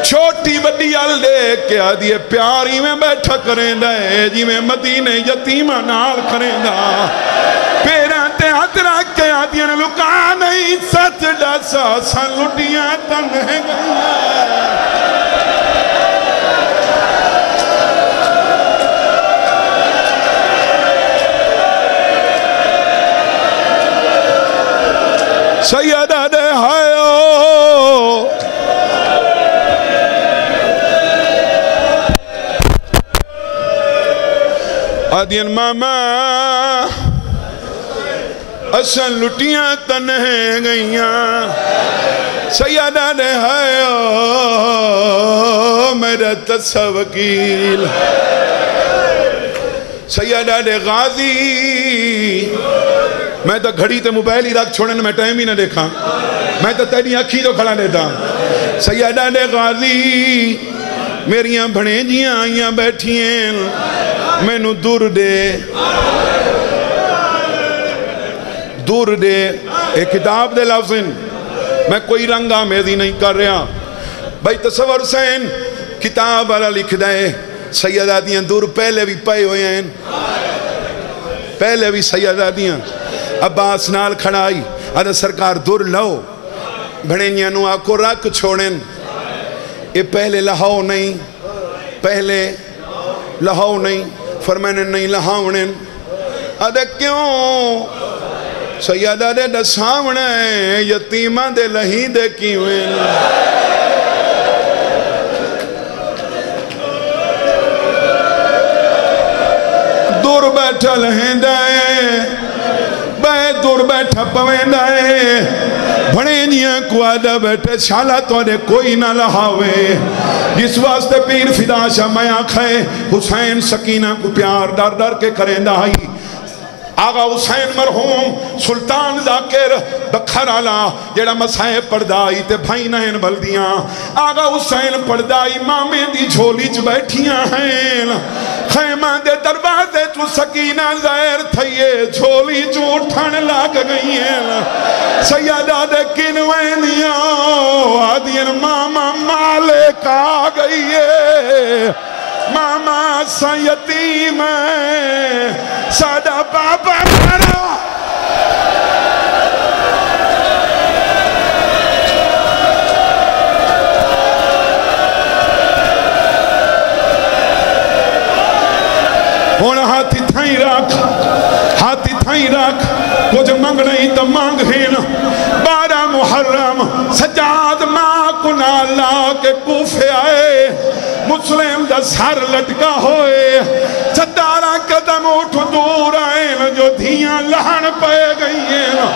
چھوٹی وڈی آل دے کہ آدھی پیاری میں بیٹھا کریں دے جی میں مدینے یتیمہ نال کریں دا پیران تے ہاتھ رکھ کے آدھی نے لکا نہیں سچ ڈاسا سن لٹیاں تنگ ہیں گئیاں سیدہ دے ہائیو آدین ماما اسن لٹیاں تنہیں گئیاں سیدہ دے ہائیو میرا تصہ وکیل سیدہ دے غازی میں تو گھڑی تے موبائل ہی رکھ چھوڑنے میں ٹائم ہی نہ دیکھا میں تو تیری اکھی تو کھڑا دیتا سیدہ دے غازی میریاں بھڑینجیاں آئیاں بیٹھیں میں نو دور دے ایک کتاب دے لفظن میں کوئی رنگا میزی نہیں کر رہا بھائی تصور حسین کتاب والا لکھ دے سیدہ دیاں دور پہلے بھی پائے ہوئے ہیں پہلے بھی سیدہ دیاں عباس نال کھڑائی آدھا سرکار دور لو بھڑینیاں نو آکو رکھ چھوڑیں یہ پہلے لہاؤ نہیں پہلے لہاؤ نہیں فرمائنے نہیں لہاؤنیں آدھا کیوں سیدہ دے دساونے یتیمہ دے لہی دے کیویں دور بیٹھا لہیں دائیں دور بیٹھا پویں دائیں بھڑینیاں کو آدھا بیٹھے شالا تو آدھے کوئی نہ لہاوے جس واسطے پیر فدا شاہ میں آکھے حسین سکینہ کو پیار ڈر ڈر کے کریں دائی آغا حسین مرحوم سلطان ذاکر بکھر آلا جیڑا مسائے پردائی تے بھائی نہن بلدیاں آغا حسین پردائی مامے دی جھولی چ بیٹھیاں ہیں خیمہ دے دروازے چو سکینہ ظاہر تھئیے جھولی چو اٹھن لگ گئی ہیں سیدہ دے کنوینیاں آدین ماما مالک آ گئی ہے ماما اسا یتیم ساڈا بابا مرا ہن ہاتھ تھائی رکھ کچھ منگنا ہی تو مانگ ہین 12 محرم سجاد ماں کو نالا کے کوفے آئے مسلم دا سر لٹکا ہوئے 17 قدم اٹھ دور آئے جو دھیاں لہن پہ گئی ہیں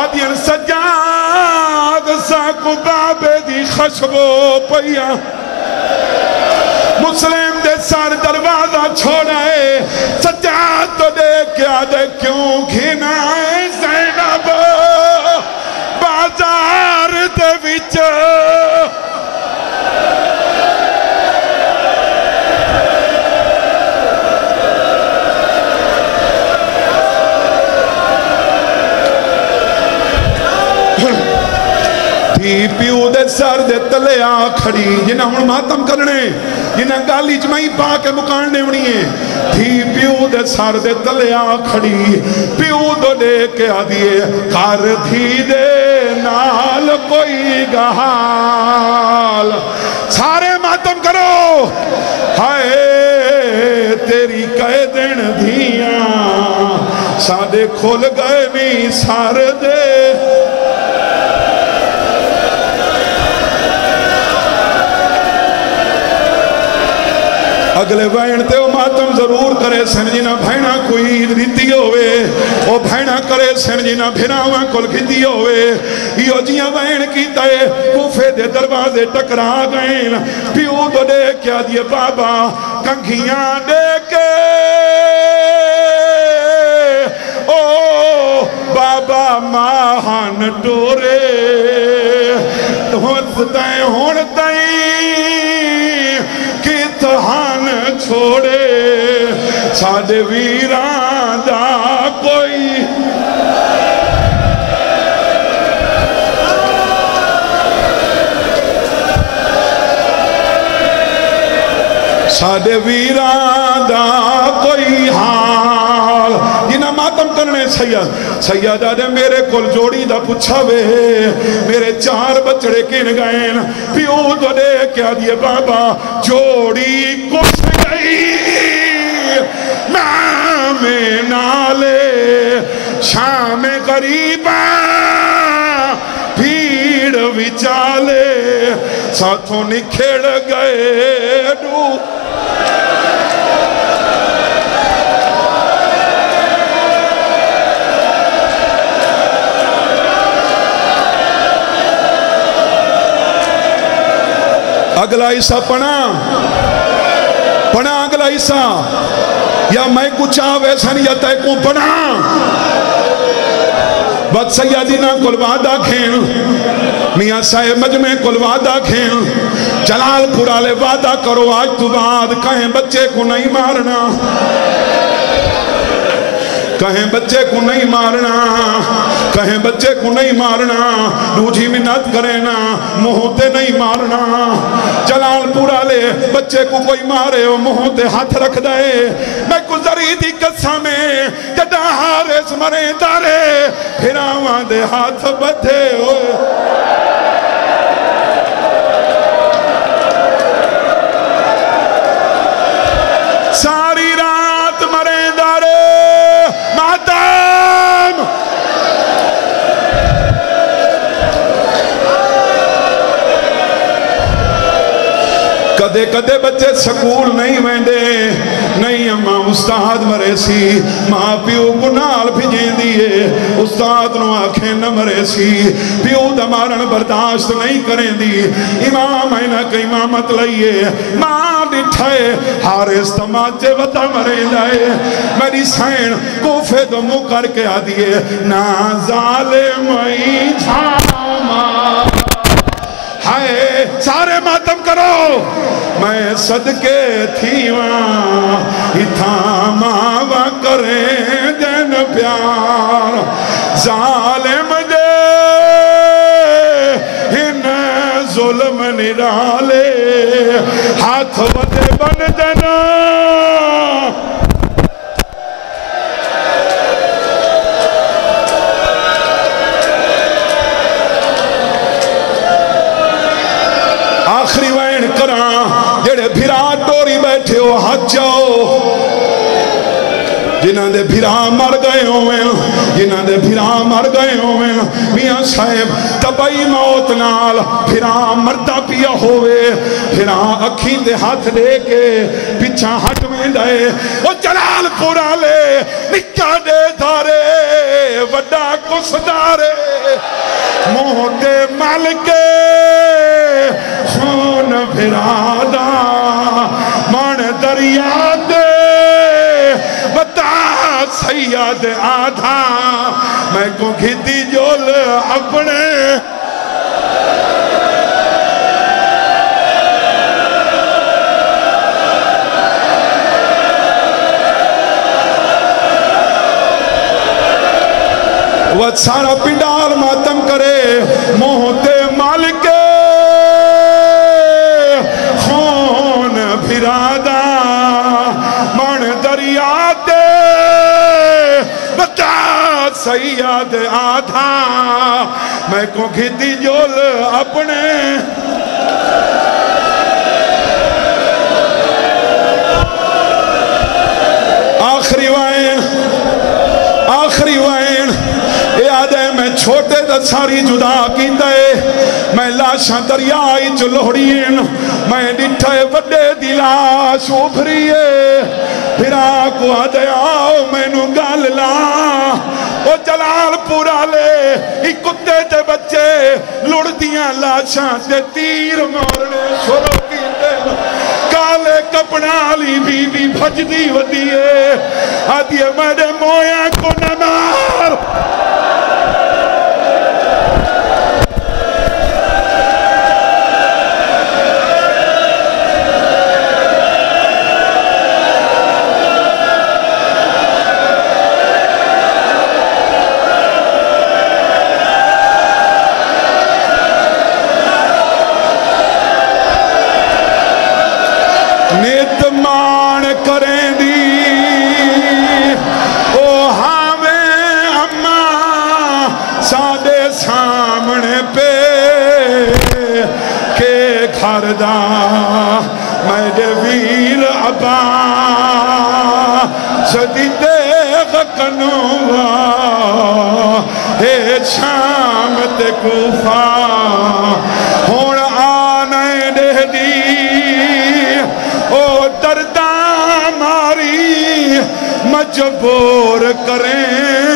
آدین سجاد ساکو بابے دی خشبو پیا مسلم دے سار دروازہ چھوڑائے سجاد تو دیکھ کے آدھے کیوں گھنائے زینب بازار دے وچ دھی پیو دے سر دے تلے آ کھڑی جنہاں ہن ماتم کرنے جنہاں گالی جمعی پا کے مکان دیونی ہے دھی پیو دے سر دے تلے آ کھڑی پیو دو دے کے آدھیے کار دھی دے نال کوئی گہال سارے ماتم کرو ہائے تیری کہہ دن دھیاں سادے کھول گئے نہیں سار دے اگلے وین تے وہ ماتم ضرور کرے سن جنہ بھائنہ کوئی ریتی ہوئے وہ بھائنہ کرے سن جنہ بھراواں کل کھتی ہوئے یہ جیاں وین کی تے کوفے دے دروازے ٹکرا گئیں پیو تو دے کیا دیے بابا کنگھیاں دے کے او بابا ماہن ٹورے ہون تائیں کتہان چھوڑے سادے ویران دا کوئی سادے ویران دا کوئی حال جنہ ماتم کرنے سیدہ دے میرے کل جوڑی دا پچھا وے میرے 4 بچڑے کن گئیں پیو تو دے کیا دیے بابا جوڑی کچھ گئی نام نالے شام غریبہ بھیڑ وچالے ساتھوں نکھڑ گئے ڈو اگلا عیسیٰ پڑھا اگلا عیسیٰ یا میں کچھ آوے سن یا تے کو پڑھا بد سیدینہ کل وعدہ کھیل میاں صاحب مجمع کل وعدہ کھیل جلال پورالے وعدہ کرو آج تو بعد کہیں بچے کو نہیں مارنا کہیں بچے کو نہیں مارنا کہیں بچے کو نہیں مارنا دوجھی منت کرنا مہوتے نہیں مارنا جلال پورا لے بچے کو کوئی مارے وہ مہوتے ہاتھ رکھ دائے میں گزری دی قصہ میں جدہ حارس مرے دارے پھر آوان دے ہاتھ بدھے ہوئے ساری رات مرے دارے ماتم کدے کدے بچے سکول نہیں ویندے نہیں اماں استاد مرے سی ماں پیو گنال بھیجیں دیئے استاد نو آنکھیں نہ مرے سی پیو دمارن برداشت نہیں کریں دی امام اینا کہ امامت لئیے ماں ڈٹھائے حارس تماچے وطا مرے دائے میری سین کوفے دو مو کر کے آدھئے نا ظالم ای جھاما ہائے سارے ماتم کرو میں صدقے تھیواں اتھا ماوا کریں دن پیار ظالم دے ہن ظلم نرالے ہاتھ ودے بن دن پیو ہاتھ جاؤ جنہاں دے بھرا مر گئے ہوئے جنہاں دے بھرا مر گئے ہوئے میاں صاحب تبائی موت نال بھرا مردہ پیا ہوئے بھرا اکھیں دے ہاتھ دے کے پچھا ہٹ میں دائے وہ جلال پورا لے نکا دے دھارے وڈا کس دارے موت مالک خون بھرا دا من دریا دے بتا سید آدھا میں کو گھتی جول اپنے وہ سارا پنڈال ماتم کرے موت مالک خون بھرادا من دریا دے بتا سید آدھا میں کو گھتی جول اپنے آخری وائن میں چھوٹے دا ساری جدا کی دے میں لاشاں دریائی چلوڑین میں ڈٹھے وڈے دی لاش ابھریے پھرا کو آدھے آؤ میں نو گال لا او جلال پورا لے ایک کتے تے بچے لڑ دیاں لاشاں تے تیر مارنے شروع کی دے کالے کپڑالی بی بی بھج دی ودیے آدھیے میرے مویا کو نمار مان کریں دی او ہمیں اماں سادے سامنے پہ کہ گھر دا میرے ویر ابا صدی دیغ کنوا اے شام تے کوفہ ہون آنے دے دی درداں ماری مجبور کریں